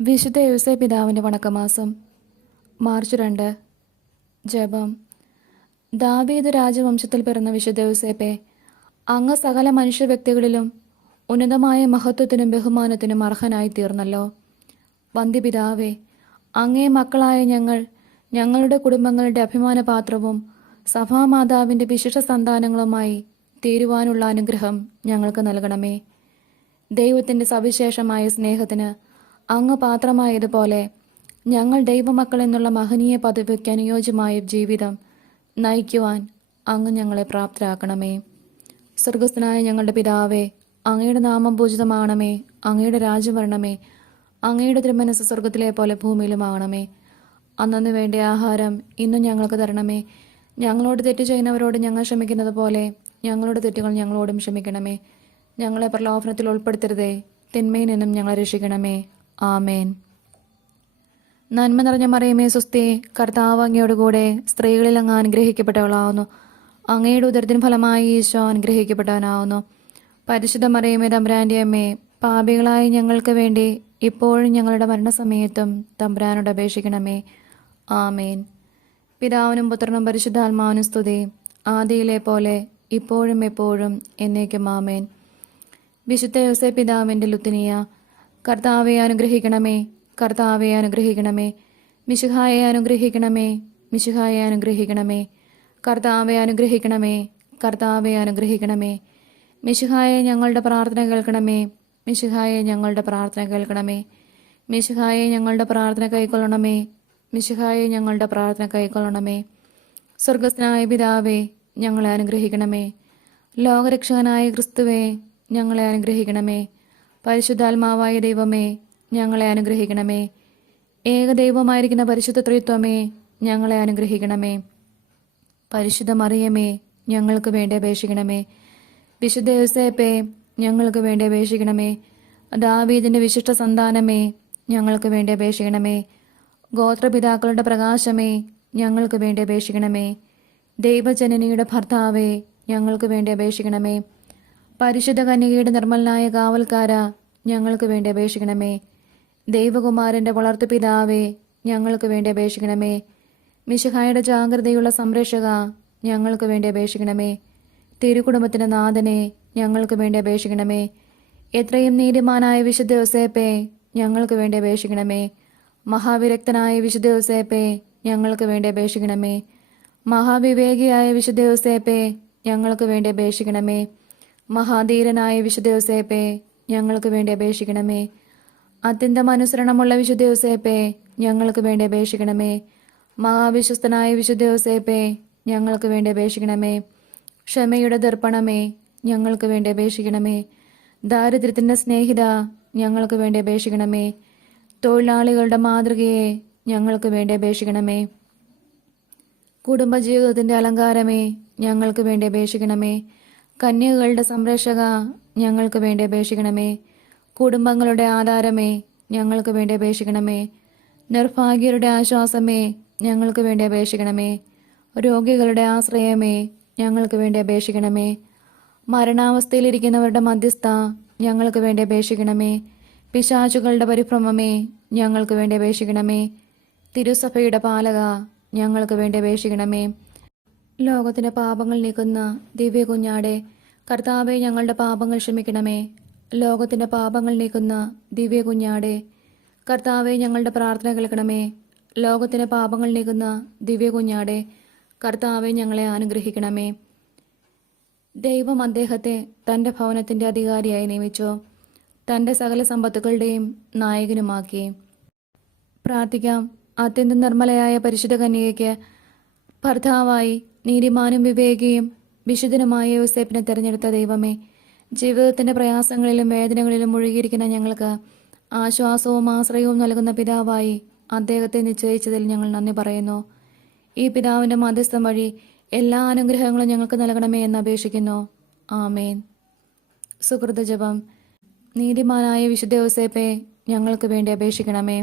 വിശുദ്ധ യോസേ പിതാവിൻ്റെ വണക്കമാസം മാർച്ച് 2. ജപം. ദാവീദ് രാജവംശത്തിൽ പിറന്ന വിശുദ്ധ യോസേപ്പെ, അങ്ങ് സകല മനുഷ്യ വ്യക്തികളിലും ഉന്നതമായ മഹത്വത്തിനും ബഹുമാനത്തിനും അർഹനായി തീർന്നല്ലോ. വന്ധ്യപിതാവേ, അങ്ങേ മക്കളായ ഞങ്ങളുടെ കുടുംബങ്ങളുടെ അഭിമാനപാത്രവും സഭാമാതാവിൻ്റെ വിശിഷ്ട സന്താനങ്ങളുമായി തീരുവാനുള്ള അനുഗ്രഹം ഞങ്ങൾക്ക് നൽകണമേ. ദൈവത്തിൻ്റെ സവിശേഷമായ സ്നേഹത്തിന് അങ്ങ് പാത്രമായതുപോലെ ഞങ്ങൾ ദൈവമക്കൾ എന്നുള്ള മഹനീയ പദവിക്ക് അനുയോജ്യമായ ജീവിതം നയിക്കുവാൻ അങ്ങ് ഞങ്ങളെ പ്രാപ്തരാക്കണമേ. സ്വർഗസ്ഥനായ ഞങ്ങളുടെ പിതാവേ, അങ്ങയുടെ നാമം പൂജിതമാകണമേ. അങ്ങയുടെ രാജ്യം വരണമേ. അങ്ങയുടെ തിരുമനസ്സ് സ്വർഗത്തിലെ പോലെ ഭൂമിയിലുമാകണമേ. അന്നു വേണ്ട ആഹാരം ഇന്നും ഞങ്ങൾക്ക് തരണമേ. ഞങ്ങളോട് തെറ്റ് ചെയ്യുന്നവരോട് ഞങ്ങൾ ക്ഷമിക്കുന്നത് പോലെ ഞങ്ങളുടെ തെറ്റുകൾ ഞങ്ങളോടും ക്ഷമിക്കണമേ. ഞങ്ങളെ പ്രലോഭനത്തിൽ ഉൾപ്പെടുത്തരുതേ, തിന്മയിൽ നിന്നും ഞങ്ങളെ രക്ഷിക്കണമേ. ആമേൻ. നന്മ നിറഞ്ഞ മറിയമേ സ്വസ്തി, കർത്താവ് അങ്ങയോടുകൂടെ സ്ത്രീകളിൽ അങ്ങ് അനുഗ്രഹിക്കപ്പെട്ടവളാവുന്നു. അങ്ങയുടെ ഉദരത്തിൻ ഫലമായി ഈശോ അനുഗ്രഹിക്കപ്പെട്ടവനാവുന്നു. പരിശുദ്ധ മറിയമേ തമ്പുരാൻ്റെ അമ്മേ, പാപികളായ ഞങ്ങൾക്ക് വേണ്ടി ഇപ്പോഴും ഞങ്ങളുടെ മരണസമയത്തും തമ്പുരാനോട് അപേക്ഷിക്കണമേ. ആമേൻ. പിതാവിനും പുത്രനും പരിശുദ്ധാത്മാവിനും സ്തുതി, ആദിയിലെ പോലെ ഇപ്പോഴും എപ്പോഴും എന്നേക്കും. ആമേൻ. വിശുദ്ധ യോസേ പിതാവിൻ്റെ ലുത്തിനിയ. കർത്താവെ അനുഗ്രഹിക്കണമേ, കർത്താവെ അനുഗ്രഹിക്കണമേ. മിശിഹായെ അനുഗ്രഹിക്കണമേ, മിശിഹായെ അനുഗ്രഹിക്കണമേ. കർത്താവെ അനുഗ്രഹിക്കണമേ, കർത്താവെ അനുഗ്രഹിക്കണമേ. മിശിഹായെ ഞങ്ങളുടെ പ്രാർത്ഥന കേൾക്കണമേ, മിശിഹായെ ഞങ്ങളുടെ പ്രാർത്ഥന കേൾക്കണമേ. മിശിഹായെ ഞങ്ങളുടെ പ്രാർത്ഥന കൈക്കൊള്ളണമേ, മിശിഹായെ ഞങ്ങളുടെ പ്രാർത്ഥന കൈക്കൊള്ളണമേ. സ്വർഗസ്ഥനായ പിതാവേ, ഞങ്ങളെ അനുഗ്രഹിക്കണമേ. ലോകരക്ഷകനായ ക്രിസ്തുവേ, ഞങ്ങളെ അനുഗ്രഹിക്കണമേ. പരിശുദ്ധാത്മാവായ ദൈവമേ, ഞങ്ങളെ അനുഗ്രഹിക്കണമേ. ഏകദൈവമായിരിക്കുന്ന പരിശുദ്ധ ത്രിത്വമേ, ഞങ്ങളെ അനുഗ്രഹിക്കണമേ. പരിശുദ്ധ മറിയമേ, ഞങ്ങൾക്ക് വേണ്ടി അപേക്ഷിക്കണമേ. വിശുദ്ധ യോസേപ്പേ, ഞങ്ങൾക്ക് വേണ്ടി അപേക്ഷിക്കണമേ. ദാവീദിൻ്റെ വിശിഷ്ട സന്താനമേ, ഞങ്ങൾക്ക് വേണ്ടി അപേക്ഷിക്കണമേ. ഗോത്രപിതാക്കളുടെ പ്രകാശമേ, ഞങ്ങൾക്ക് വേണ്ടി അപേക്ഷിക്കണമേ. ദൈവജനനിയുടെ ഭർത്താവേ, ഞങ്ങൾക്ക് വേണ്ടി അപേക്ഷിക്കണമേ. പരിശുദ്ധ കന്യകയുടെ നിർമ്മലനായ കാവൽക്കാര, ഞങ്ങൾക്ക് വേണ്ടി അപേക്ഷിക്കണമേ. ദൈവകുമാരൻ്റെ വളർത്തുപിതാവേ, ഞങ്ങൾക്ക് വേണ്ടി അപേക്ഷിക്കണമേ. മിശിഹായുടെ ജാഗ്രതയുള്ള സംരക്ഷക, ഞങ്ങൾക്ക് വേണ്ടി അപേക്ഷിക്കണമേ. തിരുകുടുംബത്തിൻ്റെ നാഥനെ, ഞങ്ങൾക്ക് വേണ്ടി അപേക്ഷിക്കണമേ. എത്രയും നീതിമാനായ വിശുദ്ധ യോസേപ്പേ, ഞങ്ങൾക്ക് വേണ്ടി അപേക്ഷിക്കണമേ. മഹാവിരക്തനായ വിശുദ്ധ യോസേപ്പേ, ഞങ്ങൾക്ക് വേണ്ടി അപേക്ഷിക്കണമേ. മഹാവിവേകിയായ വിശുദ്ധ യോസേപ്പേ, ഞങ്ങൾക്ക് വേണ്ടി അപേക്ഷിക്കണമേ. മഹാധീരനായ വിശുദ്ധ യോസേപ്പേ, ഞങ്ങൾക്ക് വേണ്ടി അപേക്ഷിക്കണമേ. അത്യന്തം അനുസരണമുള്ള വിശുദ്ധ യോസേപ്പേ, ഞങ്ങൾക്ക് വേണ്ടി അപേക്ഷിക്കണമേ. മഹാവിശ്വസ്തനായ വിശുദ്ധ യോസേപ്പേ, ഞങ്ങൾക്ക് വേണ്ടി അപേക്ഷിക്കണമേ. ക്ഷമയുടെ ദർപ്പണമേ, ഞങ്ങൾക്ക് വേണ്ടി അപേക്ഷിക്കണമേ. ദാരിദ്ര്യത്തിൻ്റെ സ്നേഹിത, ഞങ്ങൾക്ക് വേണ്ടി അപേക്ഷിക്കണമേ. തൊഴിലാളികളുടെ മാതൃകയെ, ഞങ്ങൾക്ക് വേണ്ടി അപേക്ഷിക്കണമേ. കുടുംബജീവിതത്തിൻ്റെ അലങ്കാരമേ, ഞങ്ങൾക്ക് വേണ്ടി അപേക്ഷിക്കണമേ. കന്യകകളുടെ സംരക്ഷക, ഞങ്ങൾക്ക് വേണ്ടി അപേക്ഷിക്കണമേ. കുടുംബങ്ങളുടെ ആധാരമേ, ഞങ്ങൾക്ക് വേണ്ടി അപേക്ഷിക്കണമേ. നിർഭാഗ്യരുടെ ആശ്വാസമേ, ഞങ്ങൾക്ക് വേണ്ടി അപേക്ഷിക്കണമേ. രോഗികളുടെ ആശ്രയമേ, ഞങ്ങൾക്ക് വേണ്ടി അപേക്ഷിക്കണമേ. മരണാവസ്ഥയിലിരിക്കുന്നവരുടെ മധ്യസ്ഥ, ഞങ്ങൾക്ക് വേണ്ടി അപേക്ഷിക്കണമേ. പിശാചുകളുടെ പരിഭ്രമമേ, ഞങ്ങൾക്ക് വേണ്ടി അപേക്ഷിക്കണമേ. തിരുസഭയുടെ പാലക, ഞങ്ങൾക്ക് വേണ്ടി അപേക്ഷിക്കണമേ. ലോകത്തിൻ്റെ പാപങ്ങൾ നീക്കുന്ന ദിവ്യ കുഞ്ഞാടെ, കർത്താവെ ഞങ്ങളുടെ പാപങ്ങൾ ക്ഷമിക്കണമേ. ലോകത്തിൻ്റെ പാപങ്ങൾ നീക്കുന്ന ദിവ്യ കുഞ്ഞാടെ, കർത്താവെ ഞങ്ങളുടെ പ്രാർത്ഥന കേൾക്കണമേ. ലോകത്തിൻ്റെ പാപങ്ങൾ നീക്കുന്ന ദിവ്യ കുഞ്ഞാടെ, കർത്താവെ ഞങ്ങളെ അനുഗ്രഹിക്കണമേ. ദൈവം അദ്ദേഹത്തെ തൻ്റെ ഭവനത്തിൻ്റെ അധികാരിയായി നിയമിച്ചു, തൻ്റെ സകല സമ്പത്തുക്കളുടെയും നായകനുമാക്കി. പ്രാർത്ഥിക്കാം. അത്യന്തം നിർമ്മലയായ പരിശുദ്ധ കന്യകയ്ക്ക് ഭർത്താവായി നീതിമാനും വിവേകിയും വിശുദ്ധനുമായ യോസേപ്പിനെ തിരഞ്ഞെടുത്ത ദൈവമേ, ജീവിതത്തിൻ്റെ പ്രയാസങ്ങളിലും വേദനകളിലും മുഴുകിയിരിക്കുന്ന ഞങ്ങൾക്ക് ആശ്വാസവും ആശ്രയവും നൽകുന്ന പിതാവായി അദ്ദേഹത്തെ നിശ്ചയിച്ചതിൽ ഞങ്ങൾ നന്ദി പറയുന്നു. ഈ പിതാവിൻ്റെ മധ്യസ്ഥം വഴി എല്ലാ അനുഗ്രഹങ്ങളും ഞങ്ങൾക്ക് നൽകണമേ എന്ന് അപേക്ഷിക്കുന്നു. ആമേൻ. സുകൃത ജപം. നീതിമാനായ വിശുദ്ധ യോസേപ്പേ, ഞങ്ങൾക്ക് വേണ്ടി അപേക്ഷിക്കണമേ.